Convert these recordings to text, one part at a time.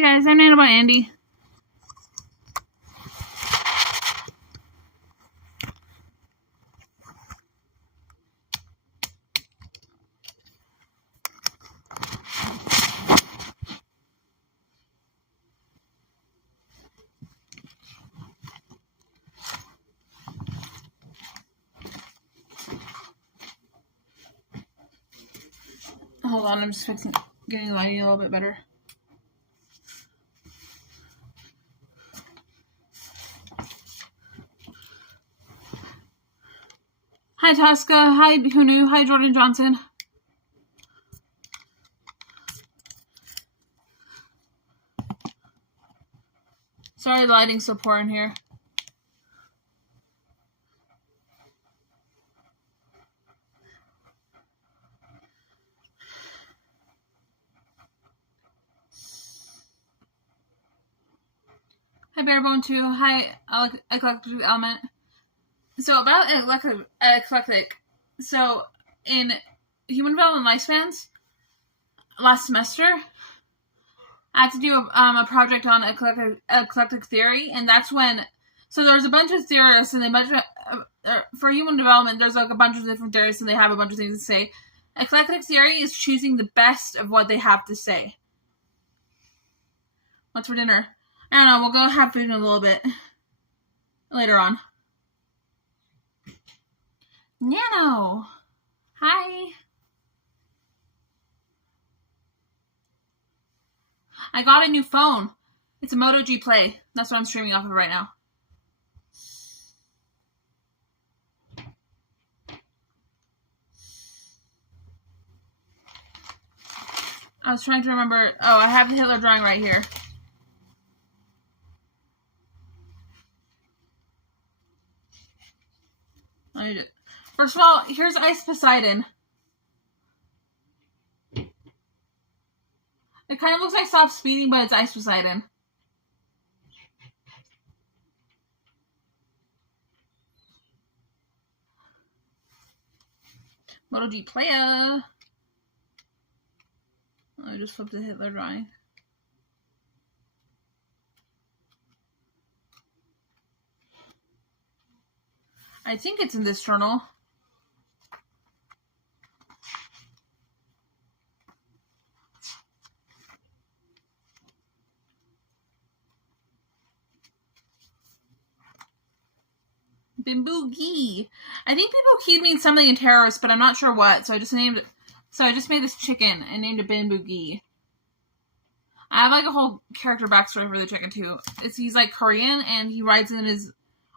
Hi guys, I'm Nanobot Andy. Hold on, I'm just getting the lighting a little bit better. Hi Tosca, hi Hunu, hi Jordan Johnson. Sorry the lighting's so poor in here. Hi Barebone 2, hi Eclectic Element. So about eclectic. So in Human Development Lifespans, last semester, I had to do a project on eclectic theory, and that's when, so there's a bunch of theorists, and for human development, there's like a bunch of different theorists, and they have a bunch of things to say. Eclectic theory is choosing the best of what they have to say. What's for dinner? I don't know, we'll go have food in a little bit. Later on. Nano! Hi! I got a new phone. It's a Moto G Play. That's what I'm streaming off of right now. I was trying to remember. Oh, I have the Hitler drawing right here. First of all, here's Ice Poseidon. It kind of looks like Stop Speeding, but it's Ice Poseidon. Moto G Playa. I just flipped the Hitler drawing. I think it's in this journal. Bimboogie. I think Bimboogie means something in terrorist, but I'm not sure what. So I just made this chicken and named it Bimboogie. I have like a whole character backstory for the chicken too. He's like Korean and he rides in his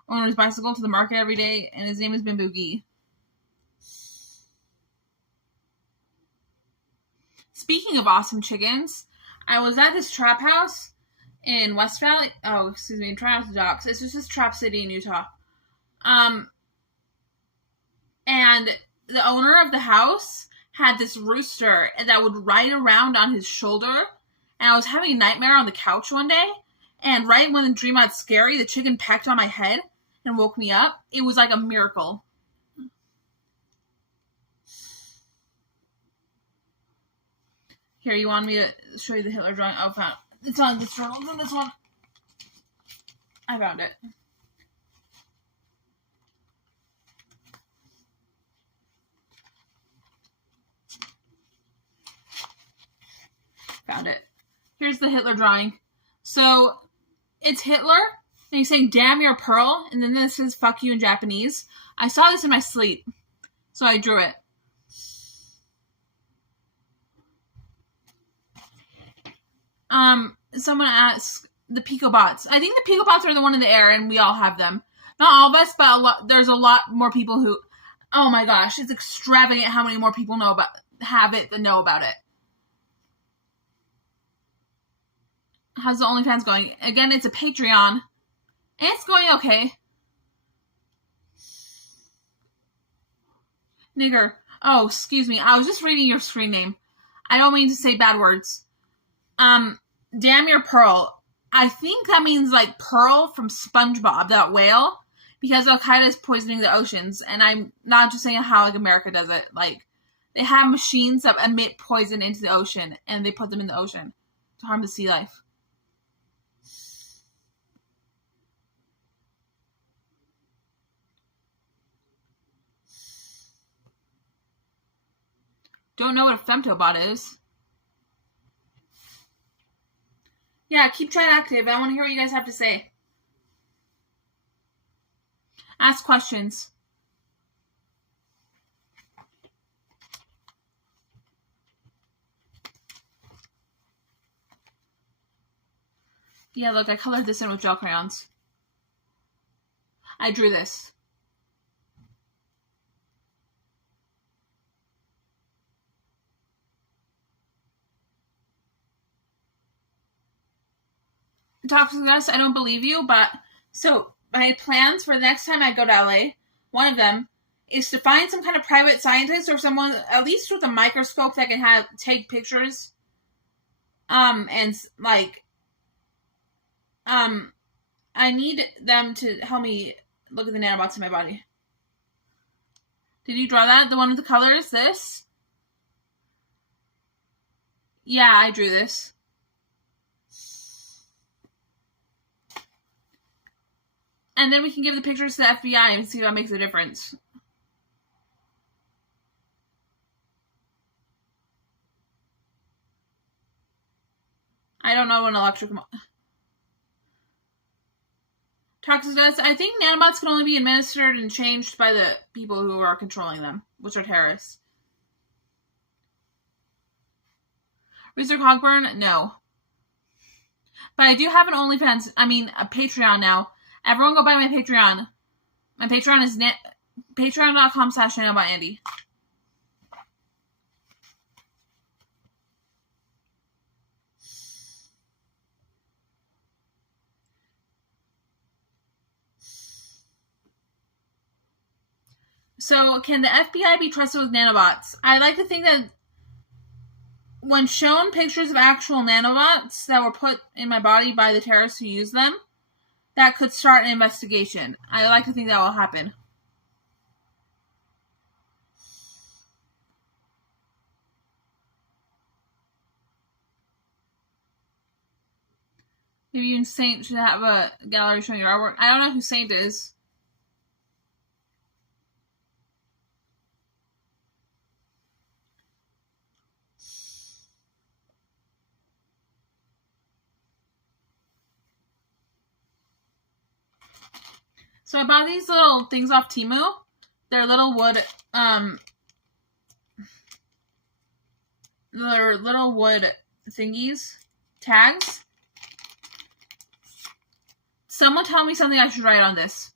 owner's bicycle to the market every day, and his name is Bimboogie. Speaking of awesome chickens, I was at this trap house in West Valley. Oh, excuse me, try not to dox. It's just this Trap City in Utah. And the owner of the house had this rooster that would ride around on his shoulder, and I was having a nightmare on the couch one day, and right when the dream got scary, the chicken pecked on my head and woke me up. It was like a miracle. Here, you want me to show you the Hitler drawing? Oh, found it. It's on this journal. It's on this one. I found it. Found it. Here's the Hitler drawing. So, it's Hitler, and he's saying, damn your pearl, and then this says, fuck you in Japanese. I saw this in my sleep, so I drew it. Someone asked, the Picobots. I think the Picobots are the one in the air, and we all have them. Not all of us, but there's a lot more people who, oh my gosh, it's extravagant how many more people have it than know about it. How's the OnlyFans going? Again, it's a Patreon. And it's going okay. Nigger. Oh, excuse me. I was just reading your screen name. I don't mean to say bad words. Damn your pearl. I think that means like Pearl from SpongeBob, that whale. Because Al-Qaeda is poisoning the oceans. And I'm not just saying how like America does it. Like, they have machines that emit poison into the ocean. And they put them in the ocean to harm the sea life. Don't know what a femtobot is. Yeah, keep chat active. I want to hear what you guys have to say. Ask questions. Yeah, look, I colored this in with gel crayons. I drew this. Toxic Dust, I don't believe you, but so my plans for the next time I go to LA, one of them is to find some kind of private scientist or someone at least with a microscope that can take pictures. And like, I need them to help me look at the nanobots in my body. Did you draw that? The one with the colors? This? Yeah, I drew this. And then we can give the pictures to the FBI and see what makes a difference. I don't know an electric... Toxic Dust, I think nanobots can only be administered and changed by the people who are controlling them, which are terrorists. Research Hogburn, no. But I do have an OnlyFans, a Patreon now. Everyone go buy my Patreon. My Patreon is patreon.com/nanobotandy. So, can the FBI be trusted with nanobots? I like to think that when shown pictures of actual nanobots that were put in my body by the terrorists who used them, that could start an investigation. I like to think that will happen. Maybe even Saint should have a gallery showing your artwork. I don't know who Saint is. So I bought these little things off Temu. They're little wood, thingies, tags. Someone tell me something I should write on this.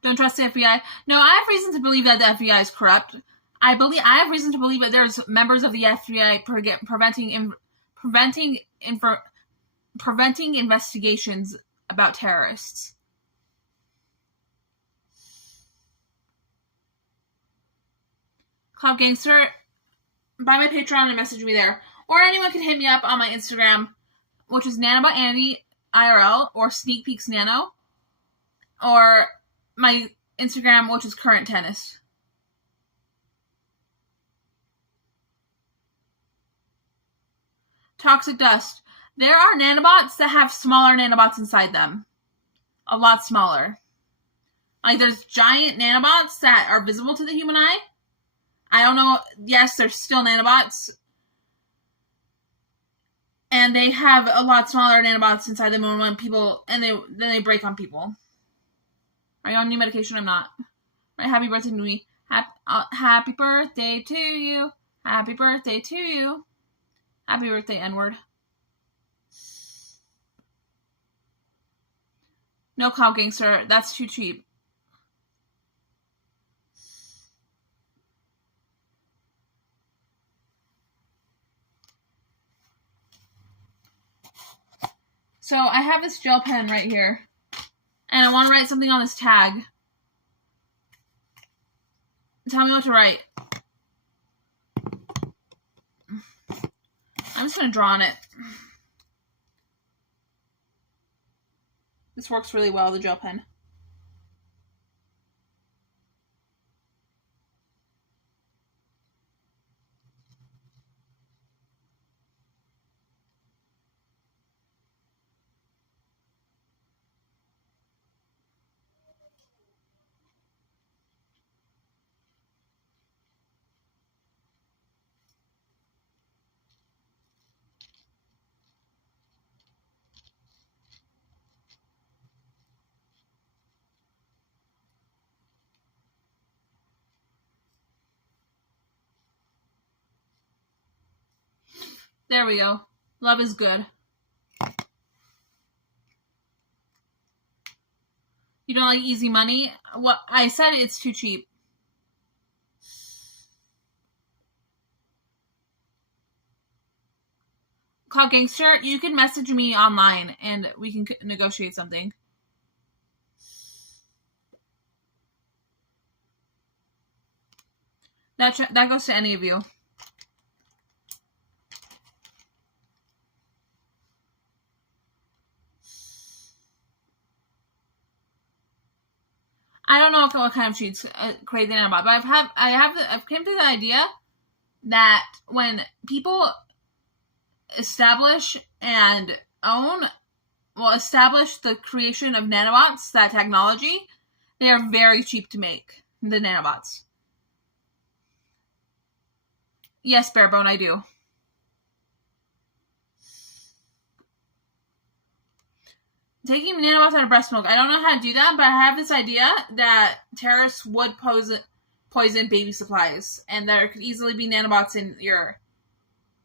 Don't trust the FBI. No, I have reason to believe that the FBI is corrupt. I have reason to believe that there's members of the FBI preventing investigations about terrorists. Cloud Gangster, buy my Patreon and message me there. Or anyone can hit me up on my Instagram, which is nanobotandy IRL, or Sneak Peeks Nano, or my Instagram, which is Current Tennis. Toxic Dust. There are nanobots that have smaller nanobots inside them. A lot smaller. Like, there's giant nanobots that are visible to the human eye. I don't know. Yes, they're still nanobots. And they have a lot smaller nanobots inside them when people... And then they break on people. Are you on new medication? I'm not. Right, happy birthday to me. Happy birthday to you. Happy birthday to you. Happy birthday, N-word. No Cloud Gangster. That's too cheap. So I have this gel pen right here. And I want to write something on this tag. Tell me what to write. I'm just going to draw on it. This works really well, the gel pen. There we go. Love is good. You don't like easy money? Well, I said it's too cheap. Call Gangster, you can message me online and we can negotiate something. That goes to any of you. I don't know what kind of cheats crazy nanobot, but I've came to the idea that when people establish the creation of nanobots, that technology, they are very cheap to make, the nanobots. Yes, Barebone, I do. Taking nanobots out of breast milk. I don't know how to do that, but I have this idea that terrorists would poison baby supplies, and there could easily be nanobots in your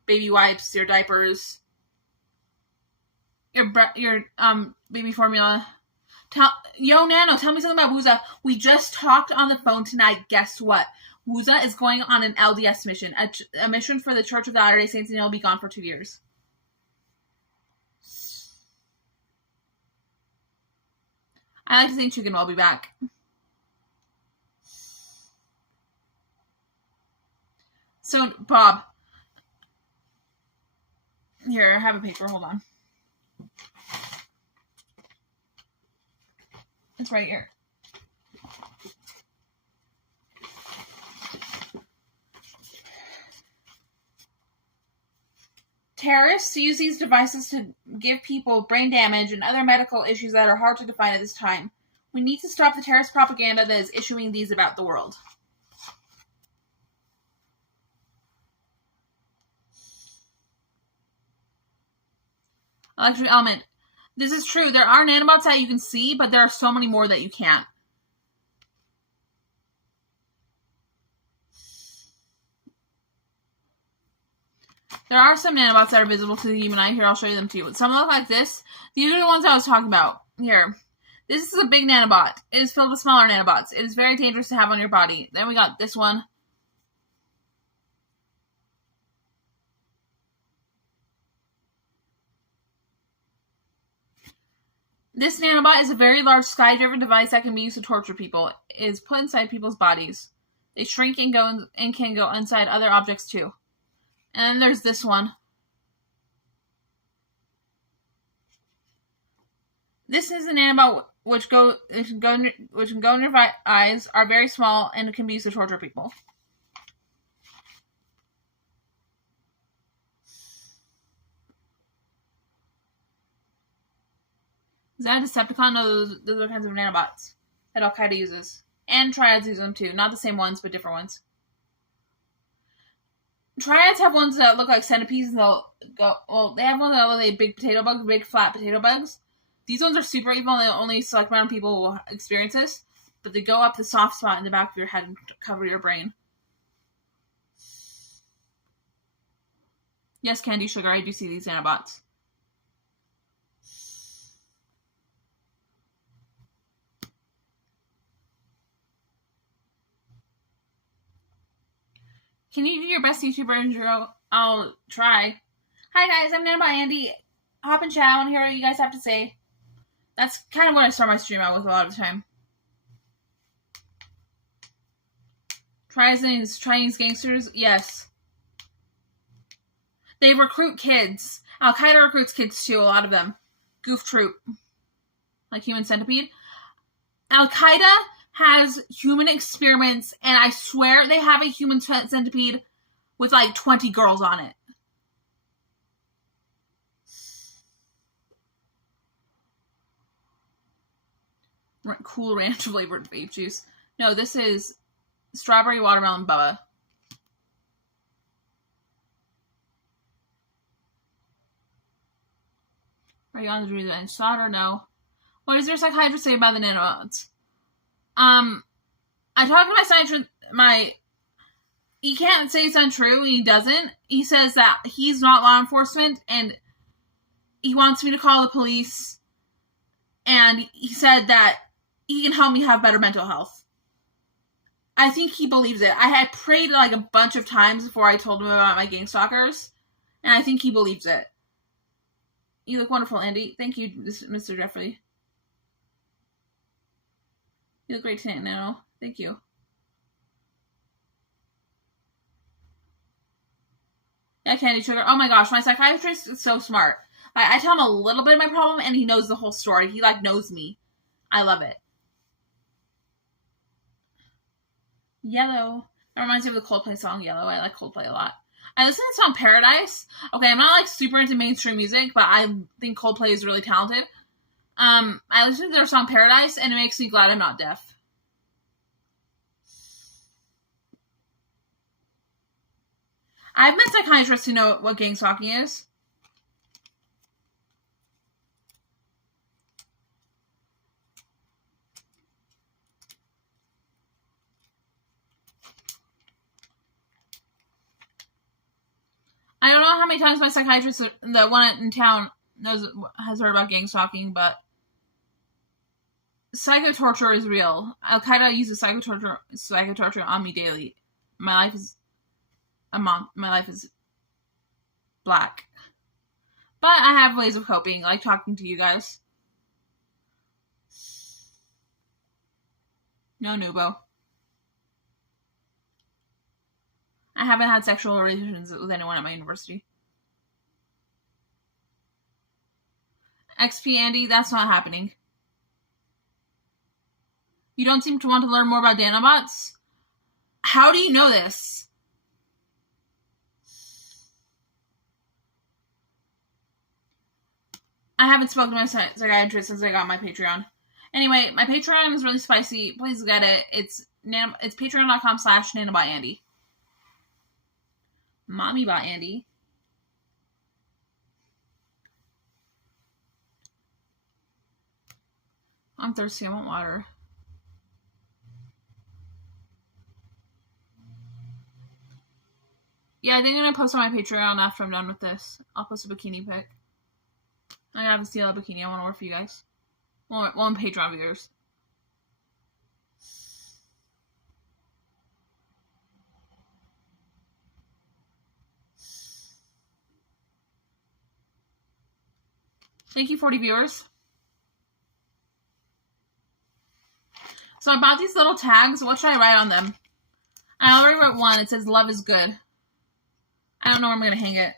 baby wipes, your diapers, your baby formula. Nano, tell me something about Wooza. We just talked on the phone tonight. Guess what? Wooza is going on an LDS mission, a mission for the Church of the Latter-day Saints, and he'll be gone for 2 years. I like to think Chicken will be back. So, Bob. Here, I have a paper. Hold on. It's right here. Terrorists use these devices to give people brain damage and other medical issues that are hard to define at this time. We need to stop the terrorist propaganda that is issuing these about the world. Electric element. This is true. There are nanobots that you can see, but there are so many more that you can't. There are some nanobots that are visible to the human eye. Here, I'll show you them to you. Some look like this. These are the ones I was talking about. Here. This is a big nanobot. It is filled with smaller nanobots. It is very dangerous to have on your body. Then we got this one. This nanobot is a very large sky-driven device that can be used to torture people. It is put inside people's bodies. They shrink and can go inside other objects too. And then there's this one. This is a nanobot which can go in your eyes, are very small, and can be used to torture people. Is that a Decepticon? No, those are kinds of nanobots that Al-Qaeda uses. And Triads use them too. Not the same ones, but different ones. Triads have ones that look like centipedes, and they'll go. Well, they have ones that look like big potato bugs, big flat potato bugs. These ones are super evil, and they only select random people who will experience this. But they go up the soft spot in the back of your head and cover your brain. Yes, Candy Sugar, I do see these nanobots. Can you do your best YouTuber intro? I'll try. Hi guys, I'm Nanobot Andy. Hop and chat. I want to hear what you guys have to say. That's kind of what I start my stream out with a lot of the time. Chinese gangsters? Yes. They recruit kids. Al-Qaeda recruits kids too, a lot of them. Goof Troop. Like Human Centipede. Al-Qaeda has human experiments, and I swear they have a human centipede with like 20 girls on it. Cool ranch flavored vape juice. No, this is strawberry watermelon bubba. Are you on the dream that I saw or no? What does your psychiatrist say about the nanobots? I talked to my he can't say it's untrue. He doesn't. He says that he's not law enforcement and he wants me to call the police. And he said that he can help me have better mental health. I think he believes it. I had prayed like a bunch of times before I told him about my gang stalkers. And I think he believes it. You look wonderful, Andy. Thank you, Mr. Jeffrey. You look great tonight, Nano. Thank you. Yeah, Candy Sugar. Oh my gosh, my psychiatrist is so smart. I tell him a little bit of my problem, and he knows the whole story. He, like, knows me. I love it. Yellow. That reminds me of the Coldplay song, Yellow. I like Coldplay a lot. I listen to the song Paradise. Okay, I'm not, like, super into mainstream music, but I think Coldplay is really talented. I listen to their song Paradise, and it makes me glad I'm not deaf. I've met psychiatrists who know what gang stalking is. I don't know how many times my psychiatrist, the one in town, has heard about gang stalking, but psychotorture is real. Al-Qaeda uses psychotorture on me daily. My life is black. But I have ways of coping, like talking to you guys. No, Nubo. I haven't had sexual relations with anyone at my university. XP Andy, that's not happening. You don't seem to want to learn more about nanobots? How do you know this? I haven't spoken to my psychiatrist since I got my Patreon. Anyway, my Patreon is really spicy. Please get it. It's patreon.com/nanobotandy. Mommy bot Andy. I'm thirsty. I want water. Yeah, I think I'm going to post on my Patreon after I'm done with this. I'll post a bikini pic. I have a steal a bikini I want to wear for you guys. One Patreon viewers. Thank you, 40 viewers. So I bought these little tags. What should I write on them? I already wrote one. It says, love is good. I don't know where I'm going to hang it.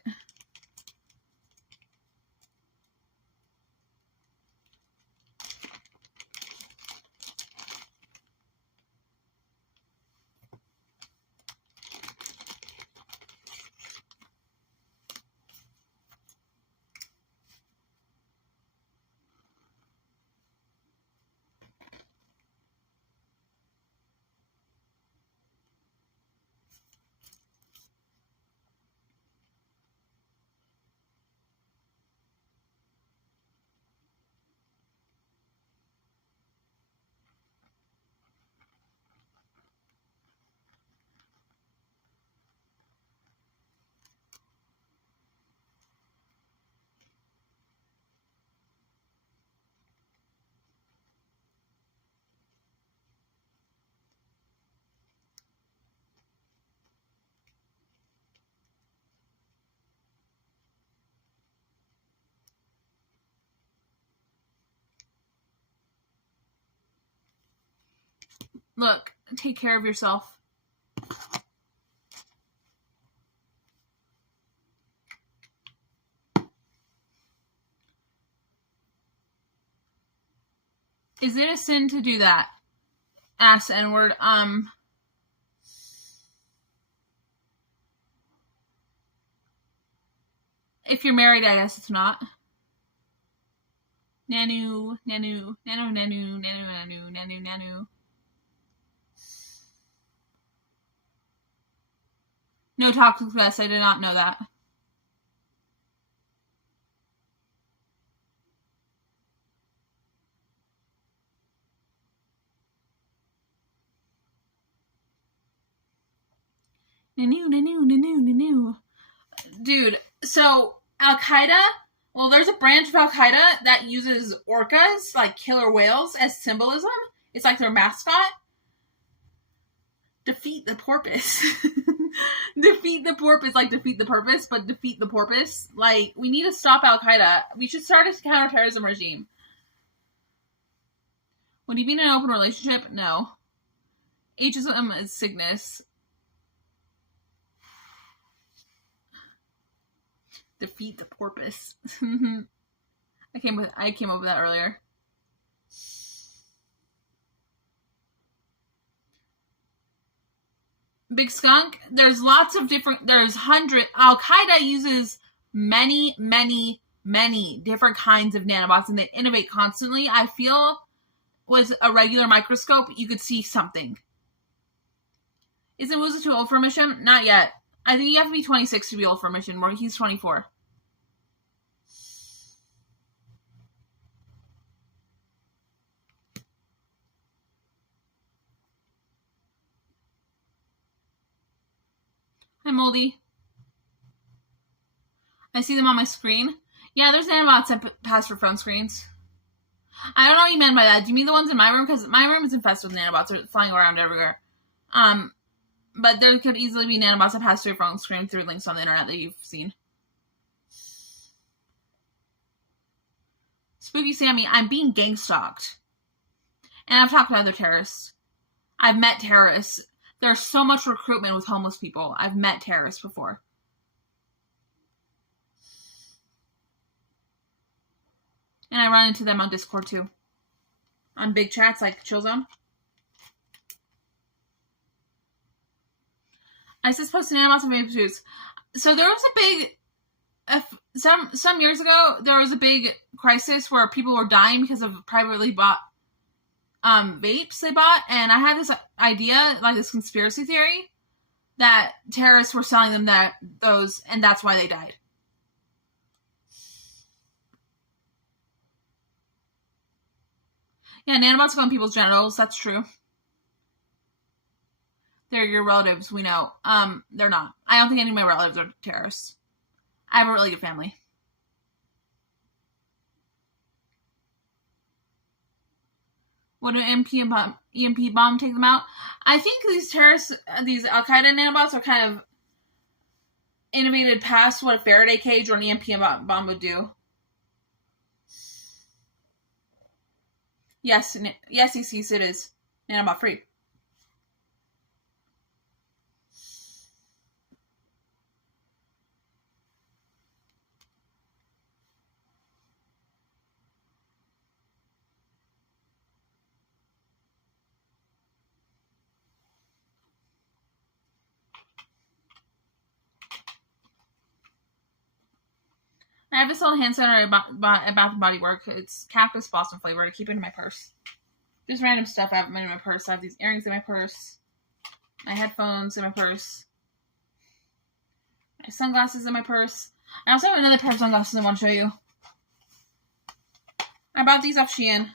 Look, take care of yourself. Is it a sin to do that? Ass N-word. If you're married, I guess it's not. Nanu. No toxic vest. I did not know that. Dude, so Al-Qaeda, well, there's a branch of Al-Qaeda that uses orcas, like killer whales, as symbolism. It's like their mascot. Defeat the porpoise. Defeat the porpoise, like defeat the purpose, but defeat the porpoise. Like, we need to stop Al-Qaeda. We should start a counterterrorism regime. Would you be in an open relationship? No. Ageism is sickness. Defeat the porpoise. I came up with that earlier. Big skunk. There's lots of different. There's Al-Qaeda uses many different kinds of nanobots, and they innovate constantly. I feel with a regular microscope, you could see something. Isn't Wuzu too old for a mission? Not yet. I think you have to be 26 to be old for a mission. He's 24. Hi, Moldy. I see them on my screen. Yeah, there's nanobots that pass for phone screens. I don't know what you meant by that. Do you mean the ones in my room? Because my room is infested with nanobots. They're flying around everywhere. But there could easily be nanobots that pass through your phone screen through links on the internet that you've seen. Spooky Sammy, I'm being gang stalked. And I've talked to other terrorists. I've met terrorists. There's so much recruitment with homeless people. I've met terrorists before. And I run into them on Discord too. On big chats like Chill Zone. ISIS posted nanobots and vape suits. So there was a big, some years ago, there was a big crisis where people were dying because of privately bought vapes they bought. And I had this idea, like this conspiracy theory, that terrorists were selling them those, and that's why they died. Yeah, nanobots go in people's genitals. That's true. They're your relatives, we know. They're not. I don't think any of my relatives are terrorists. I have a really good family. Would an EMP bomb take them out? I think these terrorists, these Al-Qaeda nanobots are kind of innovated past what a Faraday cage or an EMP bomb would do. Yes, it is. Nanobot free. I have this little hand sanitizer at Bath & Body Works. It's Cactus Blossom flavor. I keep it in my purse. Just random stuff I have in my purse. I have these earrings in my purse. My headphones in my purse. My sunglasses in my purse. I also have another pair of sunglasses I want to show you. I bought these off Shein.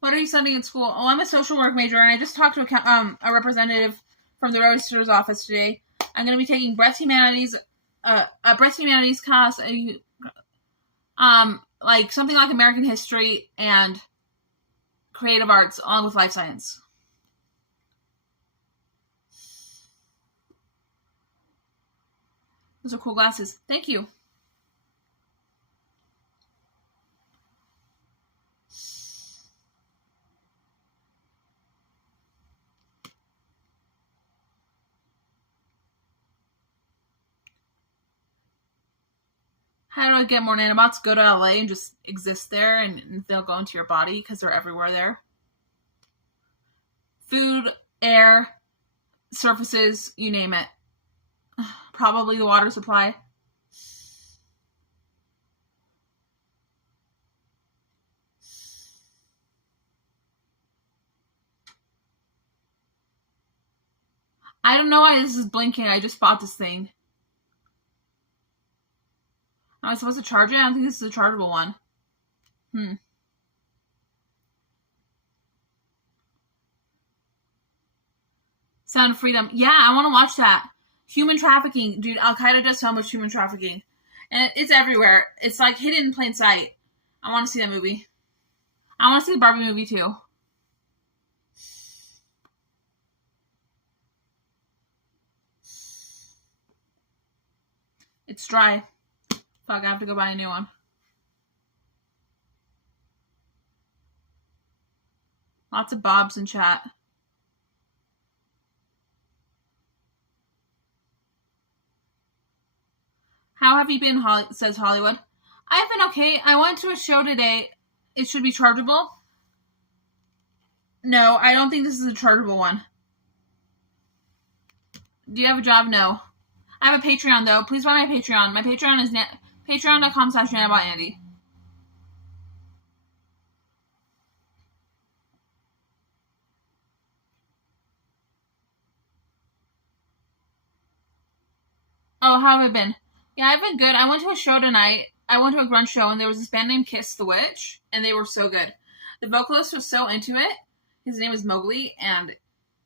What are you studying in school? Oh, I'm a social work major, and I just talked to a representative from the registrar's office today. I'm going to be taking breath humanities, a breath humanities class, like something like American history and creative arts, along with life science. Those are cool glasses. Thank you. How do I get more nanobots? Go to LA and just exist there, and they'll go into your body because they're everywhere there. Food, air, surfaces, you name it. Probably the water supply. I don't know why this is blinking. I just bought this thing. Am I supposed to charge it? I don't think this is a chargeable one. Sound of Freedom. Yeah, I want to watch that. Human trafficking. Dude, Al-Qaeda does so much human trafficking. And it's everywhere. It's like hidden in plain sight. I want to see that movie. I want to see the Barbie movie too. It's dry. Fuck, I have to go buy a new one. Lots of Bobs in chat. How have you been, says Hollywood. I've been okay. I went to a show today. It should be chargeable. No, I don't think this is a chargeable one. Do you have a job? No. I have a Patreon, though. Please buy my Patreon. My Patreon is patreon.com/nanobotandy. Oh, how have I been? Yeah, I've been good. I went to a show tonight. I went to a grunge show, and there was this band named Kiss the Witch, and they were so good. The vocalist was so into it. His name is Mowgli, and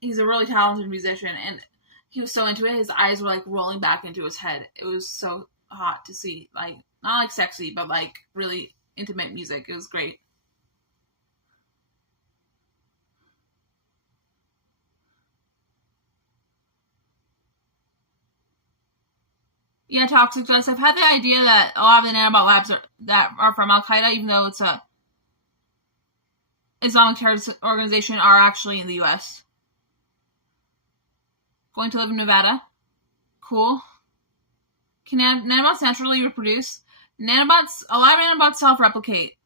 he's a really talented musician, and he was so into it, his eyes were, like, rolling back into his head. It was so hot to see. Like, not, like, sexy, but, like, really intimate music. It was great. Yeah, Toxic Dust. I've had the idea that a lot of the nanobot labs are from Al-Qaeda, even though it's a Islamic terrorist organization, are actually in the U.S. Going to live in Nevada. Cool. Can nanobots naturally reproduce? A lot of nanobots self-replicate.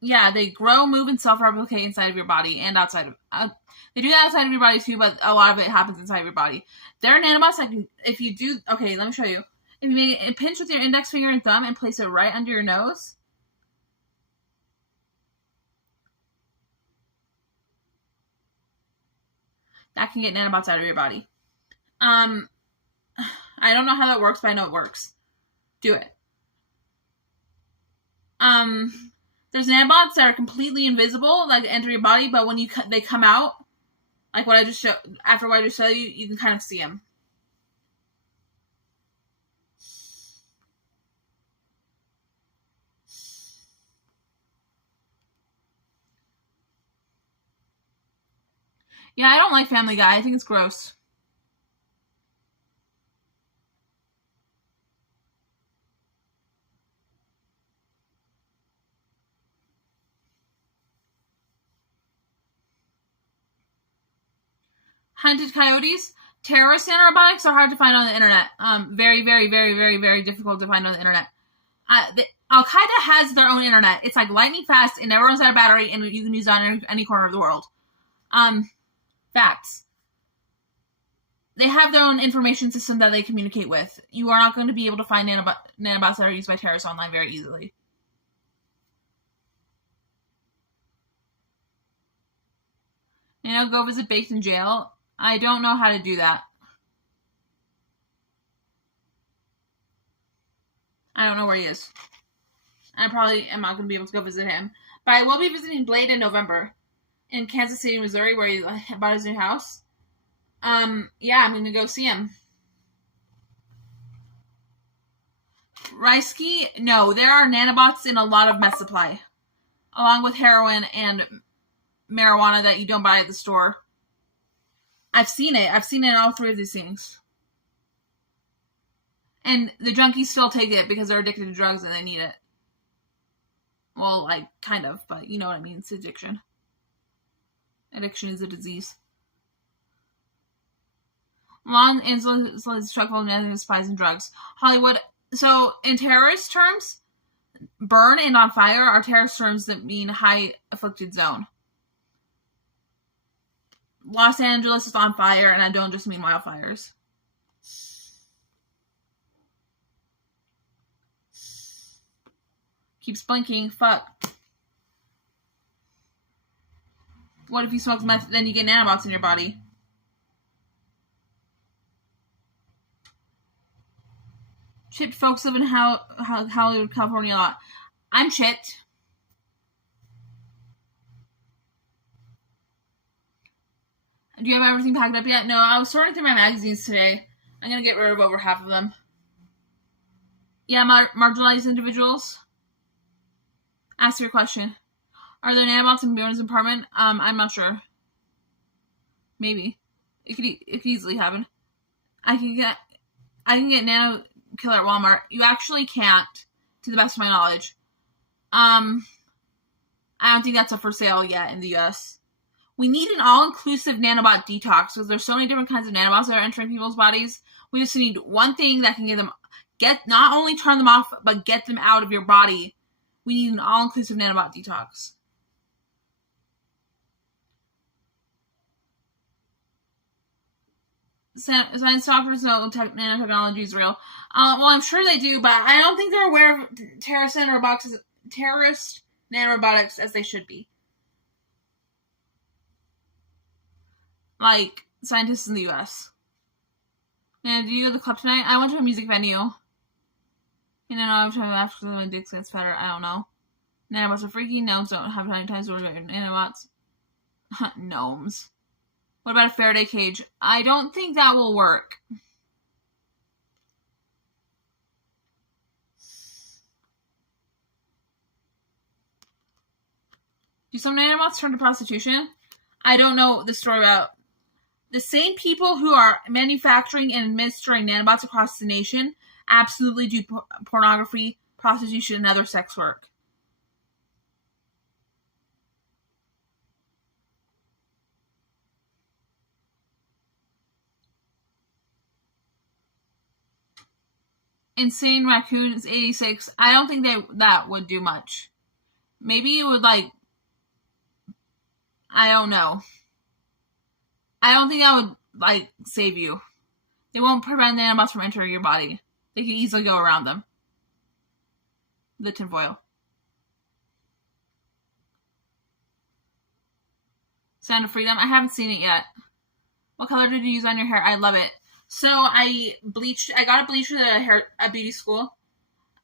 Yeah, they grow, move, and self-replicate inside of your body and outside of they do that outside of your body too, but a lot of it happens inside of your body. There are nanobots that can, if you do, okay, let me show you. If you make a pinch with your index finger and thumb and place it right under your nose, that can get nanobots out of your body. I don't know how that works, but I know it works. Do it. There's nanobots that are completely invisible, like enter your body, but when they come out, like what I just showed, after what I just showed you, you can kind of see them. Yeah, I don't like Family Guy. I think it's gross. Hunted coyotes. Terrorist nanobotics are hard to find on the internet. Very, very, very, very, very difficult to find on the internet. Al-Qaeda has their own internet. It's like lightning fast, and never runs out of battery, and you can use it on any corner of the world. Facts. They have their own information system that they communicate with. You are not going to be able to find nanobots that are used by terrorists online very easily. Go visit Baked in jail. I don't know how to do that. I don't know where he is. I probably am not going to be able to go visit him. But I will be visiting Blade in November in Kansas City, Missouri, where he bought his new house. Yeah, I'm going to go see him. Reisky? No, there are nanobots in a lot of meth supply, along with heroin and marijuana that you don't buy at the store. I've seen it. I've seen it in all three of these things. And the junkies still take it because they're addicted to drugs and they need it. Well, like, kind of, but you know what I mean. It's addiction. Addiction is a disease. Long Angeles is struggling with spies and drugs. Hollywood. So, in terrorist terms, burn and on fire are terrorist terms that mean high afflicted zone. Los Angeles is on fire, and I don't just mean wildfires. Keeps blinking. Fuck. What if you smoke meth, then you get nanobots in your body? Chipped folks live in Hollywood, California a lot. I'm chipped. Do you have everything packed up yet? No, I was sorting through my magazines today. I'm going to get rid of over half of them. Yeah, marginalized individuals. Ask your question. Are there nanobots in Bjorn's apartment? I'm not sure. Maybe. It could easily happen. I can get nano killer at Walmart. You actually can't, to the best of my knowledge. I don't think that's up for sale yet in the US. We need an all-inclusive nanobot detox because there's so many different kinds of nanobots that are entering people's bodies. We just need one thing that can not only turn them off, but get them out of your body. We need an all-inclusive nanobot detox. Science doctors know nanotechnology is real. Well, I'm sure they do, but I don't think they're aware of terrorist nanorobotics as they should be. Like scientists in the U.S. Man, do you go to the club tonight? I went to a music venue. You know, after the dicks gets better. I don't know. Nanobots are freaky. Gnomes don't have tiny times. What about nanobots? Gnomes. What about a Faraday cage? I don't think that will work. Do some nanobots turn to prostitution? I don't know the story about. The same people who are manufacturing and administering nanobots across the nation absolutely do pornography, prostitution, and other sex work. Insane Raccoons 86. I don't think that would do much. Maybe it would I don't know. I don't think that would save you. They won't prevent nanobots from entering your body. They can easily go around them. The tinfoil. Sound of Freedom. I haven't seen it yet. What color did you use on your hair? I love it. So I got a bleach at a beauty school.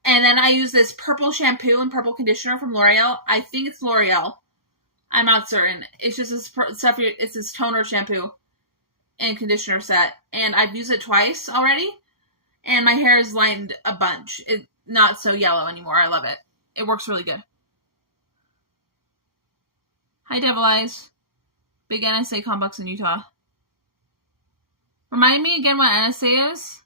And then I use this purple shampoo and purple conditioner from L'Oreal. I think it's L'Oreal. I'm not certain. It's just this stuff. It's this toner, shampoo, and conditioner set. And I've used it twice already. And my hair is lightened a bunch. It's not so yellow anymore. I love it. It works really good. Hi, Devil Eyes. Big NSA complex in Utah. Remind me again what NSA is?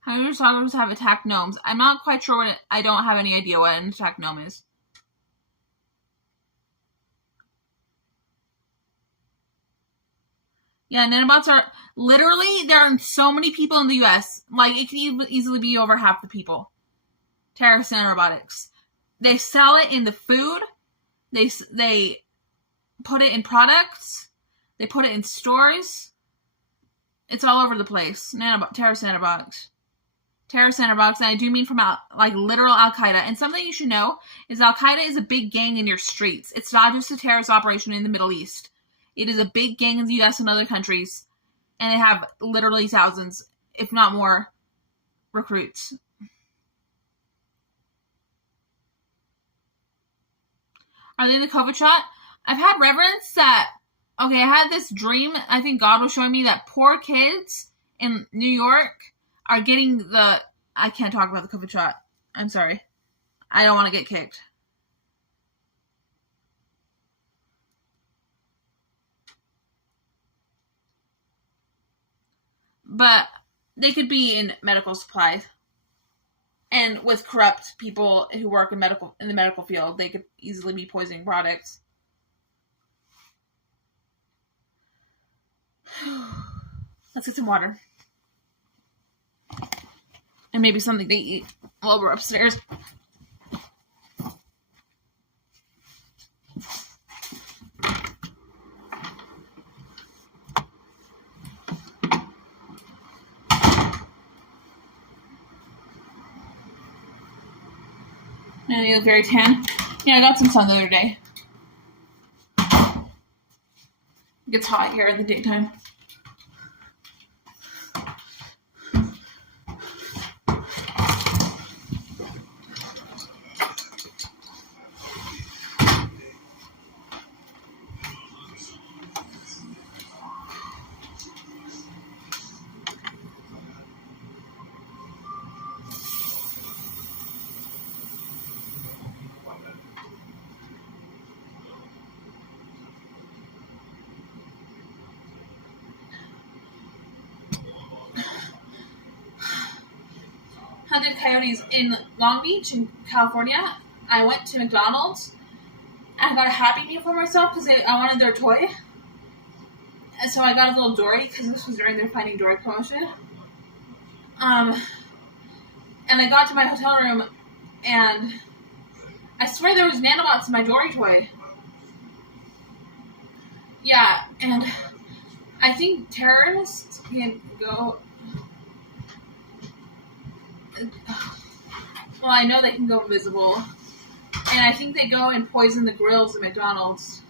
How many photographers have attacked gnomes? I'm not quite sure I don't have any idea what an attacked gnome is. Yeah, nanobots are literally, there are so many people in the US. It can easily be over half the people. Terrorist nanorobotics. They sell it in the food. They put it in products. They put it in stores. It's all over the place. Terrorist nanobotics. Terrorist nanobotics, and I do mean from literal Al-Qaeda. And something you should know is Al-Qaeda is a big gang in your streets. It's not just a terrorist operation in the Middle East. It is a big gang in the U.S. and other countries. And they have literally thousands, if not more, recruits. Are they the COVID shot? I've had reverence that, I had this dream, I think God was showing me that poor kids in New York are getting I can't talk about the COVID shot. I'm sorry. I don't want to get kicked. But they could be in medical supplies. And with corrupt people who work in the medical field, they could easily be poisoning products. Let's get some water. And maybe something to eat while we're upstairs. And you look very tan. Yeah, I got some sun the other day. It gets hot here in the daytime. Coyotes in Long Beach in California. I went to McDonald's and I got a Happy Meal for myself because I wanted their toy. And so I got a little Dory because this was during their Finding Dory promotion. And I got to my hotel room and I swear there was nanobots in my Dory toy. Yeah, and I think terrorists can go... Well, I know they can go invisible. And I think they go and poison the grills at McDonald's.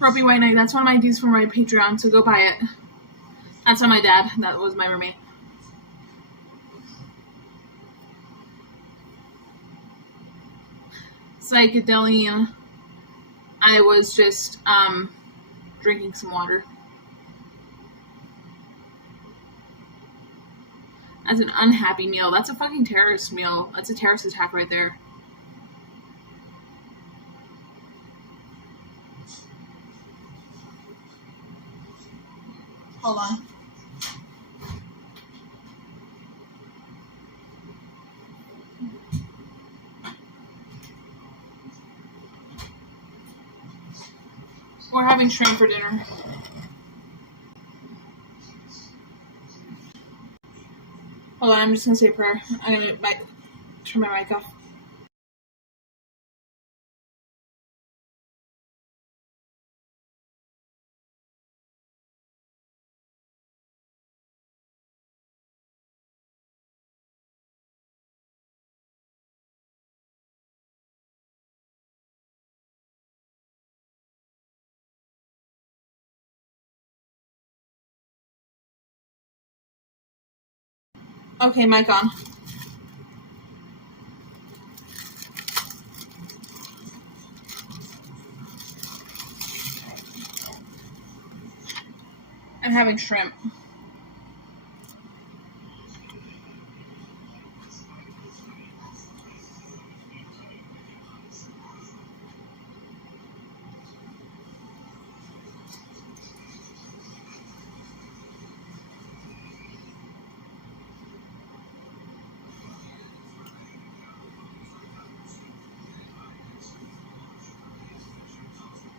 Ropey White Knight, that's one of my dues for my Patreon, so go buy it. That's on my dad. That was my roommate. Psychedelic. I was just drinking some water. That's an unhappy meal. That's a fucking terrorist meal. That's a terrorist attack right there. Hold on. We're having shrimp for dinner. Hold on, I'm just gonna say a prayer. I'm gonna turn my mic off. Okay, mic on. I'm having shrimp.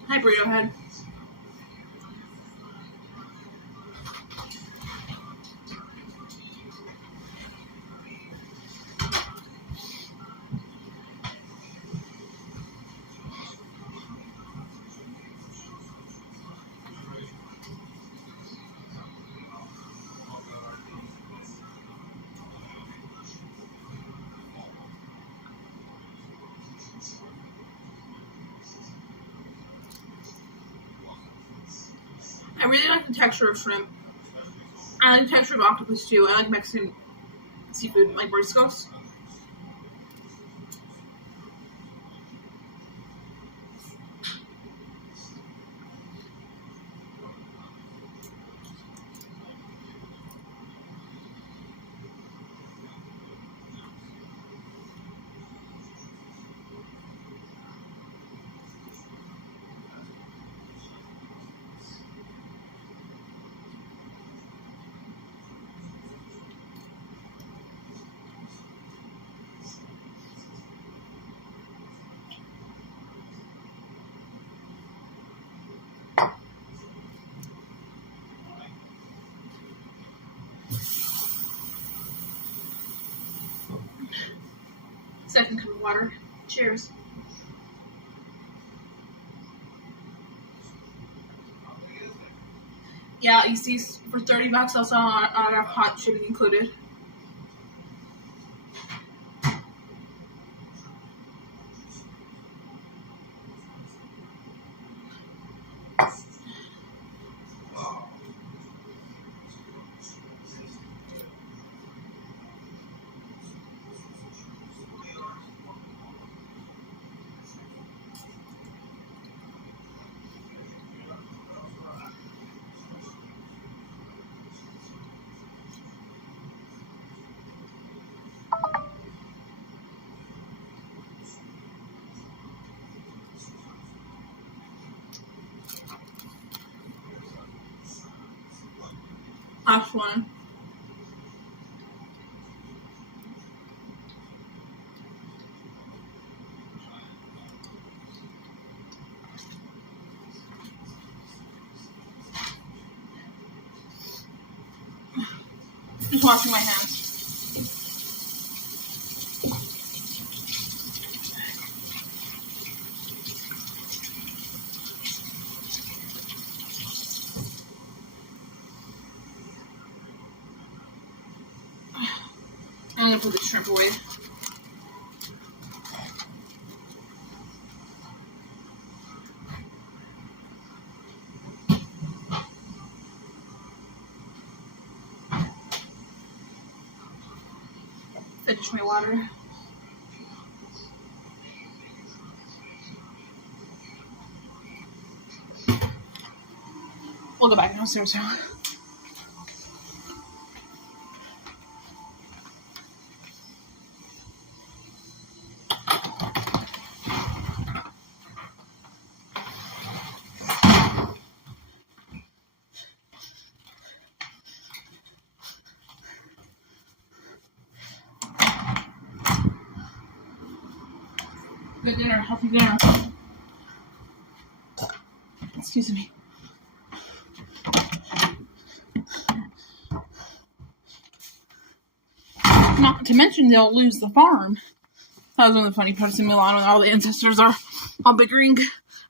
Hi, Burrito Head. I really like the texture of shrimp. I like the texture of octopus too. I like Mexican seafood, like mariscos. Second cup of water. Cheers. Yeah, you see, for $30 also on our hot shipping included. last one. Just washing my hands. I'm gonna put the shrimp away. Finish my water. We'll go back downstairs now. Good dinner, healthy dinner. Excuse me. Not to mention they'll lose the farm. That was one of the funny parts in Milan when all the ancestors are all bickering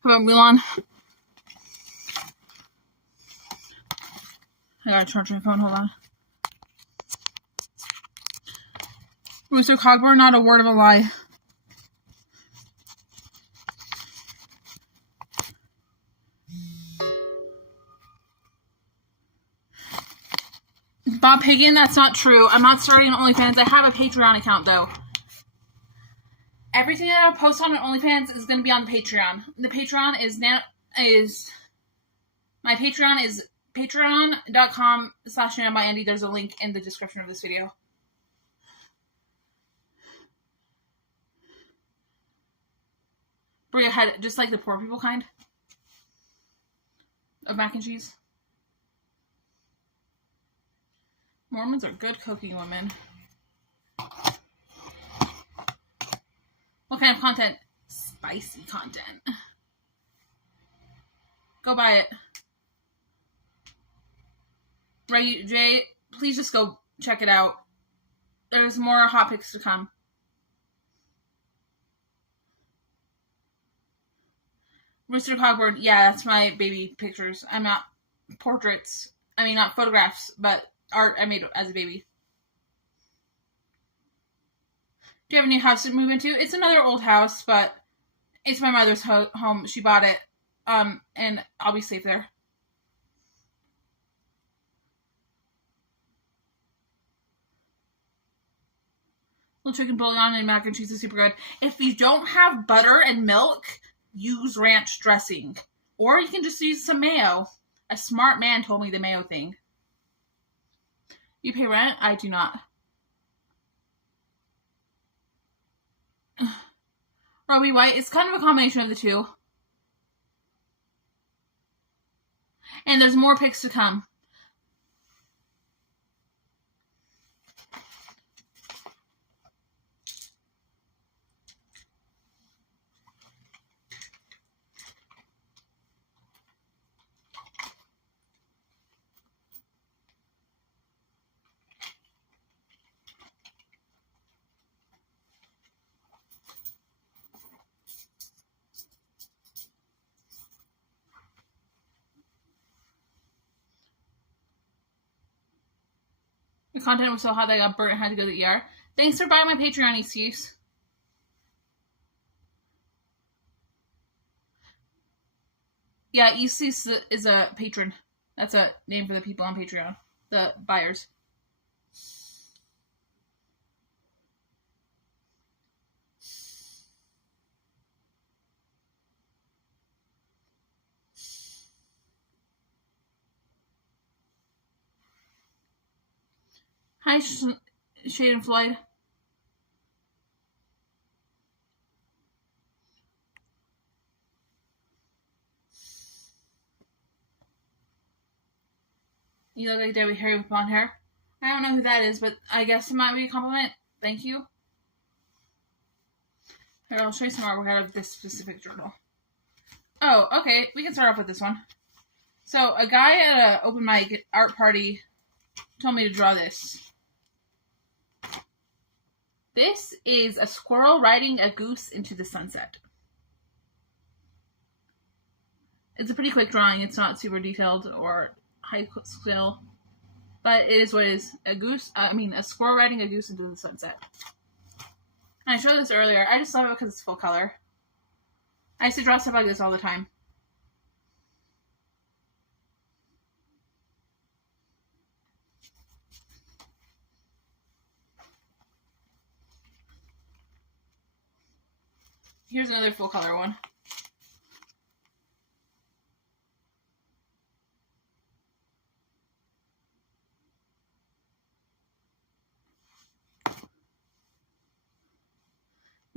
about Milan. I gotta charge my phone, hold on. Mr. Cogburn, not a word of a lie. Bob Hagan, that's not true. I'm not starting an OnlyFans. I have a Patreon account, though. Everything that I'll post on OnlyFans is going to be on the Patreon. The Patreon my Patreon is patreon.com/nanobotandy. There's a link in the description of this video. Bria had just like the poor people kind of mac and cheese. Mormons are good cooking women. What kind of content? Spicy content. Go buy it. Right, Jay? Please just go check it out. There's more hot pics to come. Rooster Cogburn, yeah, that's my baby pictures. I'm not portraits. I mean, not photographs, but art I made as a baby. Do you have a new house to move into? It's another old house, but it's my mother's home. She bought it, and I'll be safe there. Little chicken bouillon and mac and cheese is super good. If you don't have butter and milk, use ranch dressing. Or you can just use some mayo. A smart man told me the mayo thing. You pay rent? I do not. Robbie White, it's kind of a combination of the two. And there's more pics to come. The content was so hot that I got burnt and had to go to the ER. Thanks for buying my Patreon, excuse. Yeah, Isis is a patron. That's a name for the people on Patreon. The buyers. Hi, Shade and Floyd. You look like Debbie Harry with blonde hair. I don't know who that is, but I guess it might be a compliment. Thank you. Here, I'll show you some artwork out of this specific journal. Oh, okay. We can start off with this one. So, a guy at an open mic art party told me to draw this. This is a squirrel riding a goose into the sunset. It's a pretty quick drawing. It's not super detailed or high skill, but it is what it is. A squirrel riding a goose into the sunset. And I showed this earlier. I just love it because it's full color. I used to draw stuff like this all the time. Here's another full color one.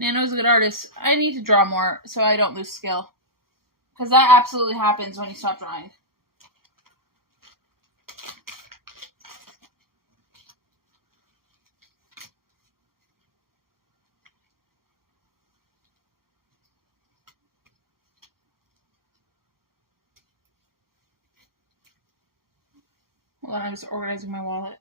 Nano's a good artist. I need to draw more so I don't lose skill. Because that absolutely happens when you stop drawing. Hold on, I'm just organizing my wallet.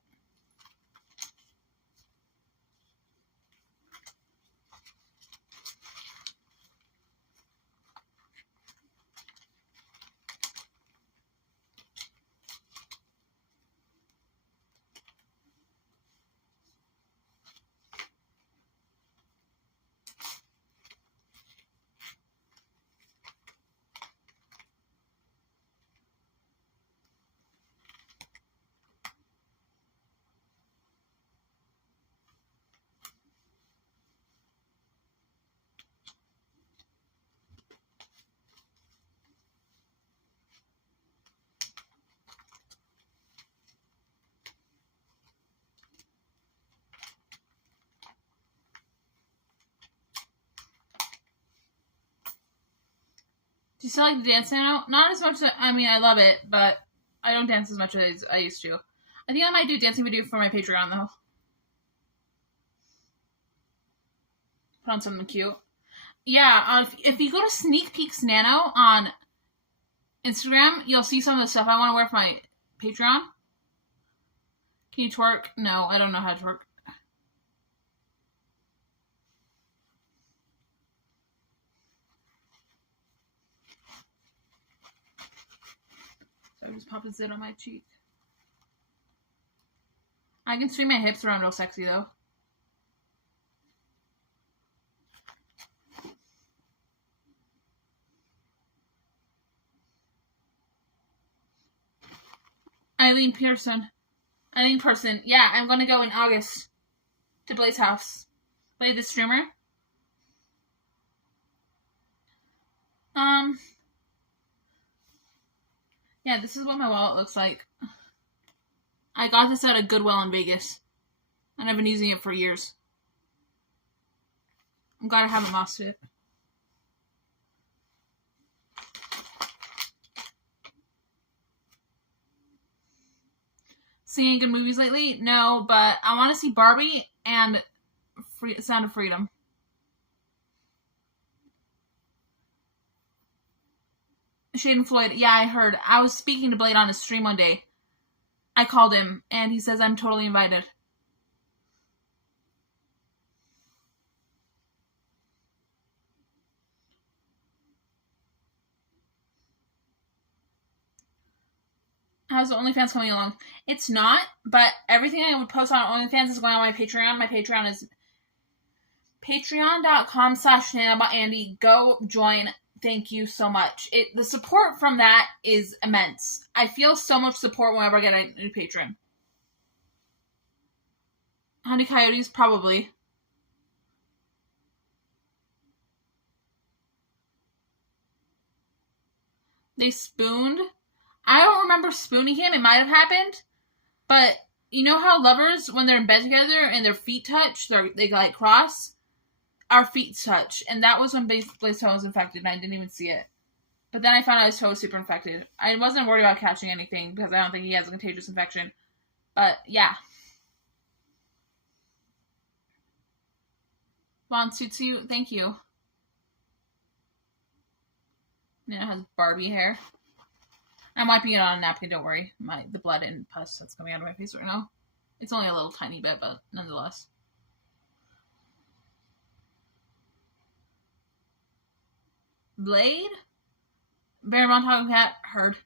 Do you still like to dance now? Not as much as, I love it, but I don't dance as much as I used to. I think I might do a dancing video for my Patreon, though. Put on something cute. Yeah, if you go to Sneak Peeks Nano on Instagram, you'll see some of the stuff I want to wear for my Patreon. Can you twerk? No, I don't know how to twerk. So I just popped a zit on my cheek. I can swing my hips around real sexy, though. Eileen Person. Yeah, I'm going to go in August to Blade's house. Blade the streamer. Yeah, this is what my wallet looks like. I got this at a Goodwill in Vegas. And I've been using it for years. I'm glad I haven't lost it. Seeing any good movies lately? No, but I want to see Barbie and Sound of Freedom. Shaden Floyd. Yeah, I heard. I was speaking to Blade on his stream one day. I called him, and he says I'm totally invited. How's the OnlyFans coming along? It's not, but everything I would post on OnlyFans is going on my Patreon. My Patreon is patreon.com/nanobotandy. Go join. Thank you so much. The support from that is immense. I feel so much support whenever I get a new patron. Honey Coyotes? Probably. They spooned? I don't remember spooning him. It might have happened. But you know how lovers, when they're in bed together and their feet touch, they like cross? Our feet touch. And that was when Blaze was infected and I didn't even see it. But then I found out I was totally super infected. I wasn't worried about catching anything because I don't think he has a contagious infection. But yeah. Bon Tsutsu, thank you. Nana has Barbie hair. I'm wiping it on a napkin, don't worry. The blood and pus that's coming out of my face right now. It's only a little tiny bit, but nonetheless. Blade? Bearmont Talking Cat, heard.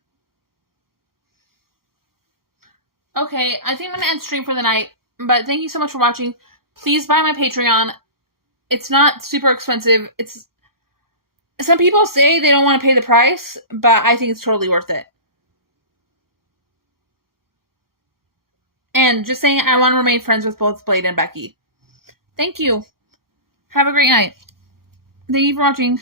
Okay, I think I'm going to end stream for the night, but thank you so much for watching. Please buy my Patreon. It's not super expensive. Some people say they don't want to pay the price, but I think it's totally worth it. And just saying, I want to remain friends with both Blade and Becky. Thank you. Have a great night. Thank you for watching.